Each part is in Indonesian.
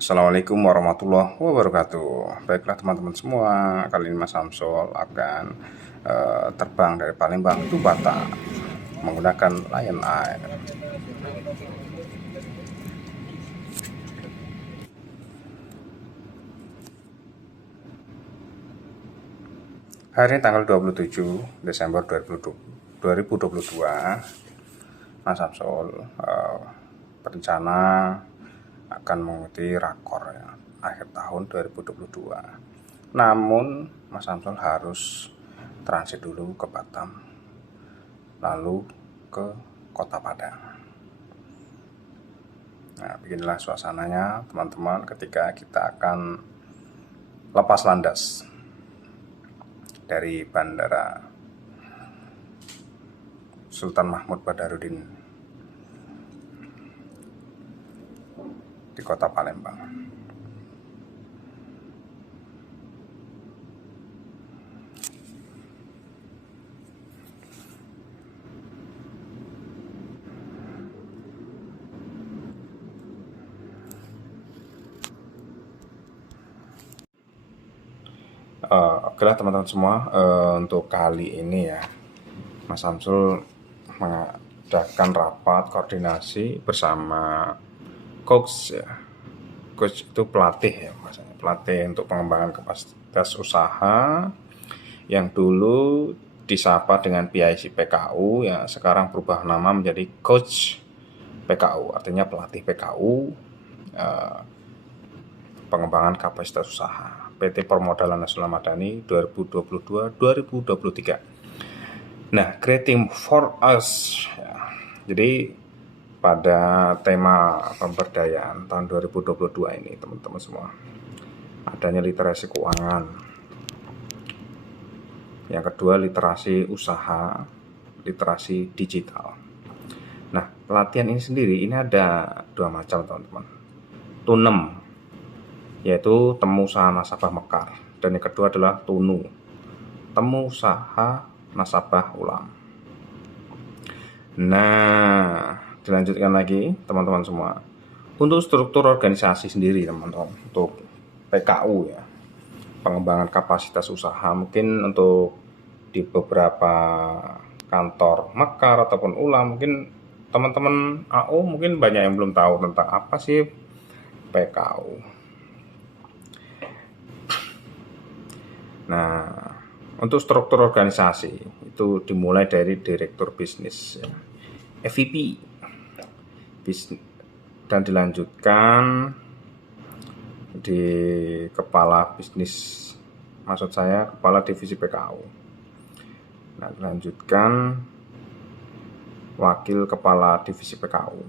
Assalamualaikum warahmatullahi wabarakatuh. Baiklah teman-teman semua, kali ini Mas Samsul akan terbang dari Palembang ke Batam menggunakan Lion Air. Hari ini tanggal 27 Desember 2022, Mas Samsul berencana akan mengikuti rakor ya, akhir tahun 2022. Namun Mas Samsul harus transit dulu ke Batam, lalu ke Kota Padang. Nah, beginilah suasananya teman-teman ketika kita akan lepas landas dari Bandara Sultan Mahmud Badarudin di Kota Palembang. Oke lah teman-teman semua, untuk kali ini ya Mas Samsul mengadakan rapat koordinasi bersama coach ya. Coach itu pelatih ya, maksudnya pelatih untuk pengembangan kapasitas usaha yang dulu disapa dengan PIC PKU ya, sekarang berubah nama menjadi coach PKU, artinya pelatih PKU pengembangan kapasitas usaha PT Permodalan Nasional Madani 2022-2023. Nah, creating for us ya. Jadi pada tema pemberdayaan tahun 2022 ini teman-teman semua, adanya literasi keuangan, yang kedua literasi usaha, literasi digital. Nah, pelatihan ini sendiri ini ada dua macam teman-teman. Tunem, yaitu temu usaha nasabah mekar, dan yang kedua adalah tunu, temu usaha nasabah ulam. Nah, dilanjutkan lagi teman-teman semua, untuk struktur organisasi sendiri teman-teman, untuk PKU ya, pengembangan kapasitas usaha, mungkin untuk di beberapa kantor mekar ataupun ulam, mungkin teman-teman AO mungkin banyak yang belum tahu tentang apa sih PKU. Nah, untuk struktur organisasi itu dimulai dari direktur bisnis ya, FVP dan dilanjutkan di kepala bisnis, maksud saya kepala divisi PKU. Nah, dilanjutkan wakil kepala divisi PKU.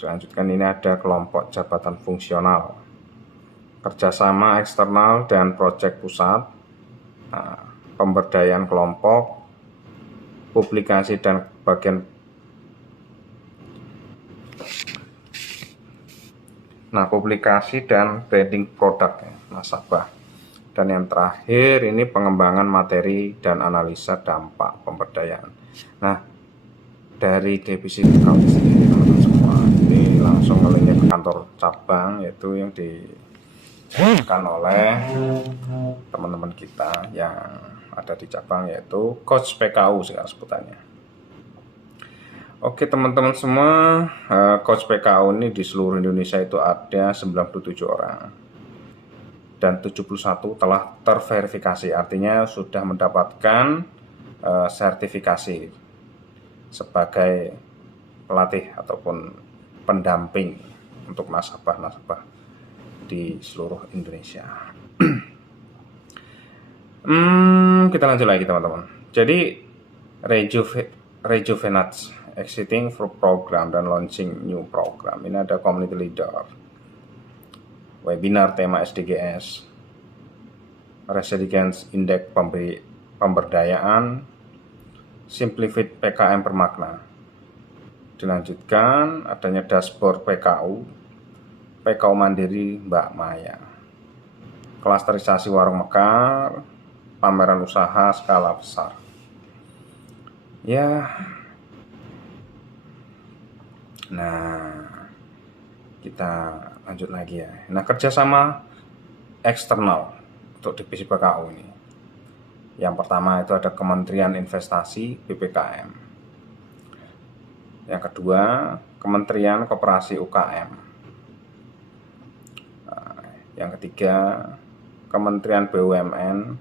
Dilanjutkan ini ada kelompok jabatan fungsional, kerjasama eksternal dan proyek pusat, pemberdayaan kelompok, publikasi dan bagian. Nah, publikasi dan branding produk ya, nasabah. Dan yang terakhir ini pengembangan materi dan analisa dampak pemberdayaan. Nah, dari divisi PKU sendiri teman-teman semua, ini langsung melihat ke kantor cabang, yaitu yang dilakukan oleh teman-teman kita yang ada di cabang, yaitu coach PKU sekarang sebutannya. Oke teman-teman semua, coach PKU ini di seluruh Indonesia itu ada 97 orang dan 71 telah terverifikasi, artinya sudah mendapatkan sertifikasi sebagai pelatih ataupun pendamping untuk nasabah-nasabah di seluruh Indonesia. Kita lanjut lagi teman-teman. Jadi rejuvenate exiting for program dan launching new program. Ini ada community leader, webinar tema SDGs, Resilience Index pemberdayaan, Simplified PKM bermakna. Dilanjutkan adanya dashboard PKU Mandiri Mbak Maya, klasterisasi warung mekar, pameran usaha skala besar. Ya, nah Kita lanjut lagi ya. Nah, kerjasama eksternal untuk divisi PKU ini. Yang pertama itu ada Kementerian Investasi BPKM. Yang kedua, Kementerian Koperasi UKM. Yang ketiga, Kementerian BUMN.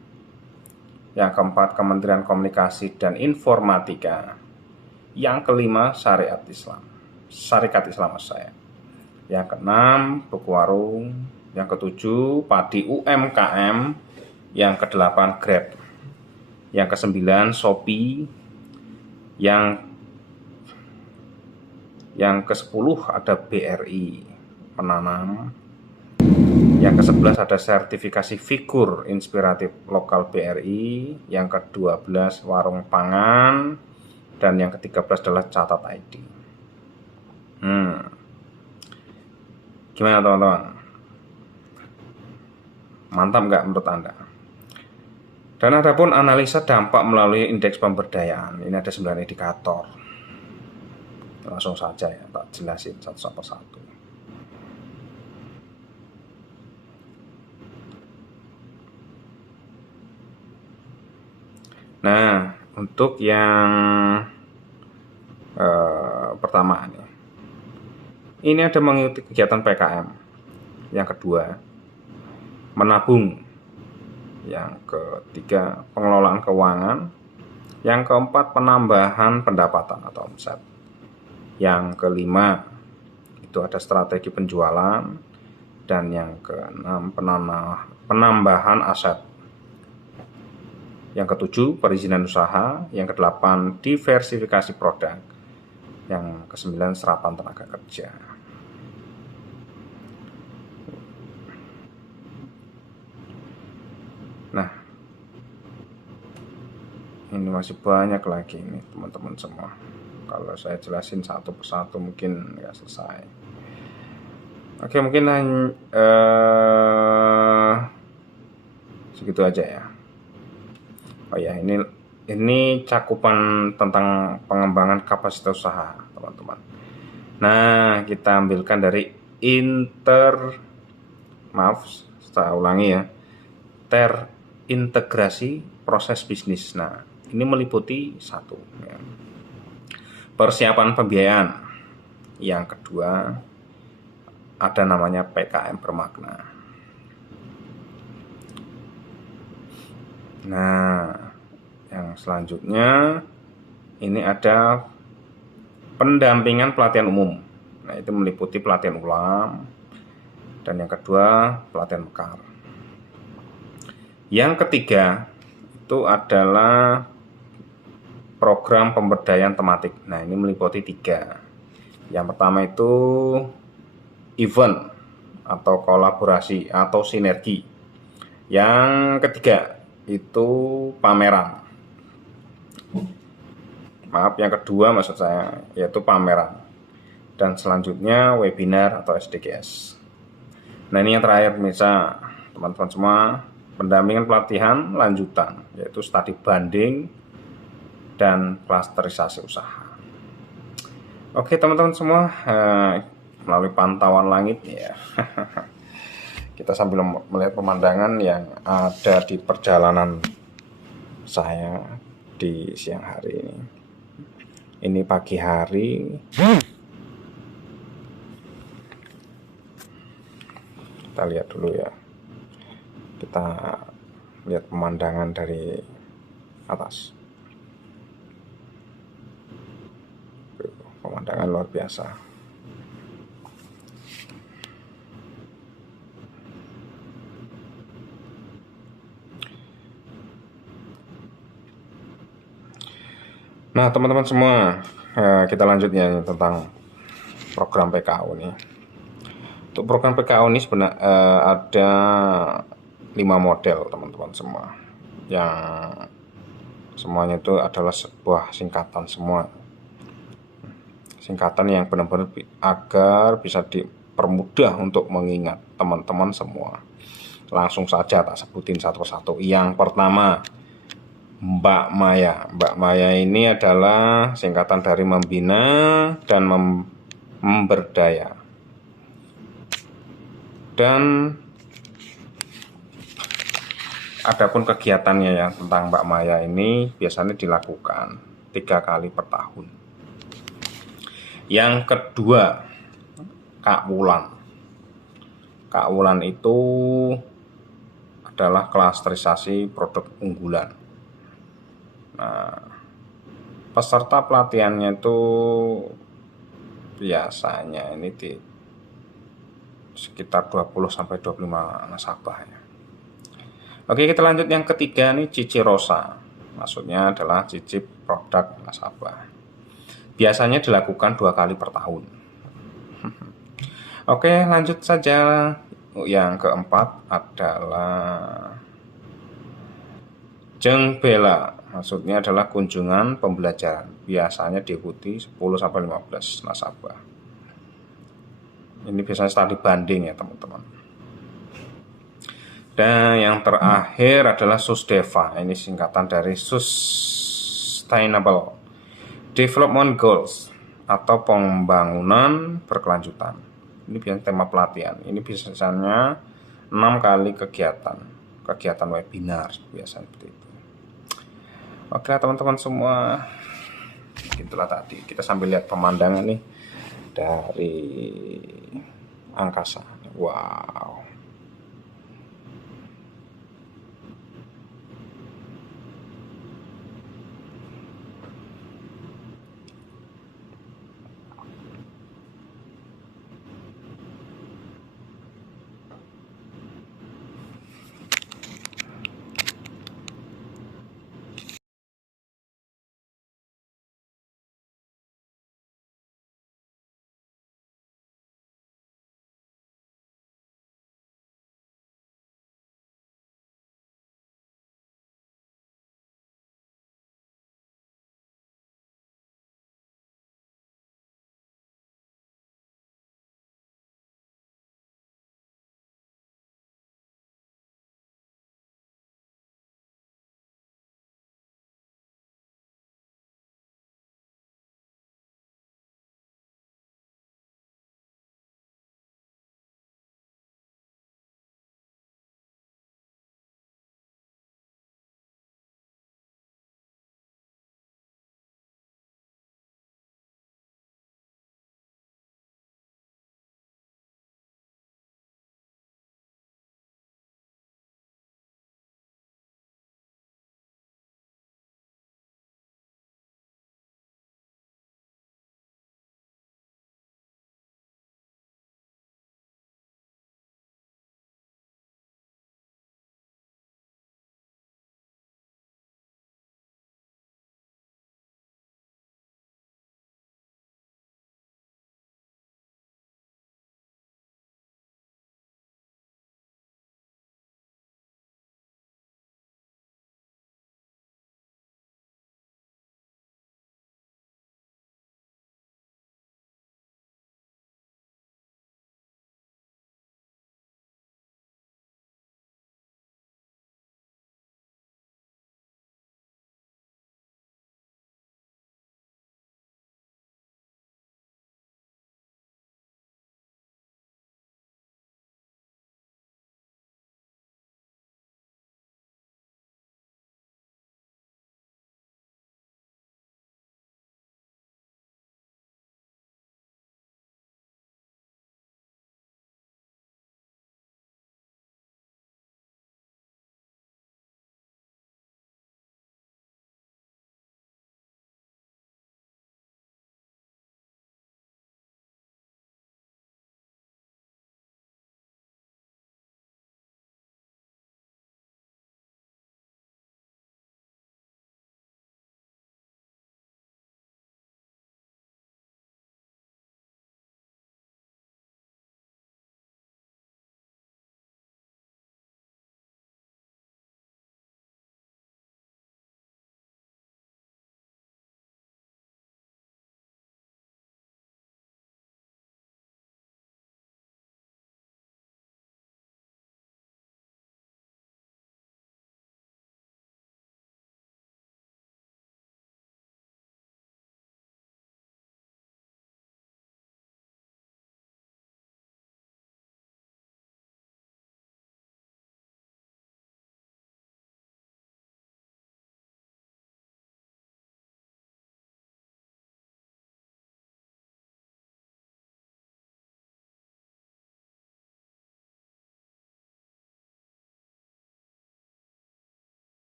Yang keempat, Kementerian Komunikasi dan Informatika. Yang kelima, Syarikat Islam saya. Yang keenam, buku warung. Yang ketujuh, padi UMKM. Yang kedelapan, Grab. Yang kesembilan, Shopee. Yang ke-10 ada BRI Menanam. Yang ke-11 ada sertifikasi figur inspiratif lokal BRI. Yang ke-12 warung pangan. Dan yang ke-13 adalah Catat ID. Gimana teman-teman? Mantap nggak menurut Anda? Dan ada pun analisa dampak melalui indeks pemberdayaan. Ini ada 9 indikator. Langsung saja ya, tak jelasin satu persatu. Nah, untuk yang pertama nih, ini ada mengikuti kegiatan PKM. Yang kedua, menabung. Yang ketiga, pengelolaan keuangan. Yang keempat, penambahan pendapatan atau omset. Yang kelima, itu ada strategi penjualan. Dan yang keenam, penambahan aset. Yang ketujuh, perizinan usaha. Yang kedelapan, diversifikasi produk. Yang kesembilan, serapan tenaga kerja. Nah, ini masih banyak lagi nih teman-teman semua. Kalau saya jelasin satu persatu mungkin nggak selesai. Oke, mungkin segitu aja ya. Oh ya, ini cakupan tentang pengembangan kapasitas usaha, teman-teman. Nah, kita ambilkan dari saya ulangi ya, terintegrasi proses bisnis. Nah, ini meliputi satu, ya, persiapan pembiayaan. Yang kedua, ada namanya PKM bermakna. Nah, yang selanjutnya ini ada pendampingan pelatihan umum. Nah, itu meliputi pelatihan ulang. Dan yang kedua, pelatihan mekar. Yang ketiga, itu adalah program pemberdayaan tematik. Nah, ini meliputi 3. Yang pertama itu event atau kolaborasi atau sinergi. Yang ketiga itu pameran. Yang kedua maksud saya yaitu pameran. Dan selanjutnya webinar atau SDGs. Nah, ini yang terakhir bisa teman-teman semua, pendampingan pelatihan lanjutan yaitu studi banding dan klasterisasi usaha. Oke teman-teman semua, melalui pantauan langit ya. Kita sambil melihat pemandangan yang ada di perjalanan saya di siang hari ini. Ini pagi hari. Kita lihat dulu ya. Kita lihat pemandangan dari atas. Pemandangan luar biasa. Nah teman-teman semua, kita lanjut ya tentang program PKU ini. Untuk program PKU ini sebenarnya ada 5 model teman-teman semua, yang semuanya itu adalah sebuah singkatan semua. Singkatan yang benar-benar agar bisa dipermudah untuk mengingat teman-teman semua. Langsung saja tak sebutin satu persatu. Yang pertama, Mbak Maya. Mbak Maya ini adalah singkatan dari membina dan memberdaya. Dan adapun kegiatannya ya tentang Mbak Maya ini biasanya dilakukan 3 kali per tahun. Yang kedua, Kak Wulan. Kak Wulan itu adalah klasterisasi produk unggulan. Nah, peserta pelatihannya itu biasanya ini di sekitar 20-25 nasabah ya. Oke, kita lanjut yang ketiga nih, Cici Rosa. Maksudnya adalah cicip produk nasabah. Biasanya dilakukan 2 kali per tahun. Oke, lanjut saja. Yang keempat adalah Jeng Bela. Maksudnya adalah kunjungan pembelajaran. Biasanya diikuti 10-15 nasabah. Ini biasanya studi banding ya teman-teman. Dan yang terakhir adalah SUSDEVA. Ini singkatan dari Sustainable Development Goals atau pembangunan berkelanjutan. Ini biasanya tema pelatihan. Ini biasanya 6 kali kegiatan webinar biasanya seperti itu. Oke teman-teman semua, itulah tadi kita sambil lihat pemandangan nih dari angkasa. Wow.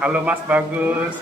Halo Mas Bagus.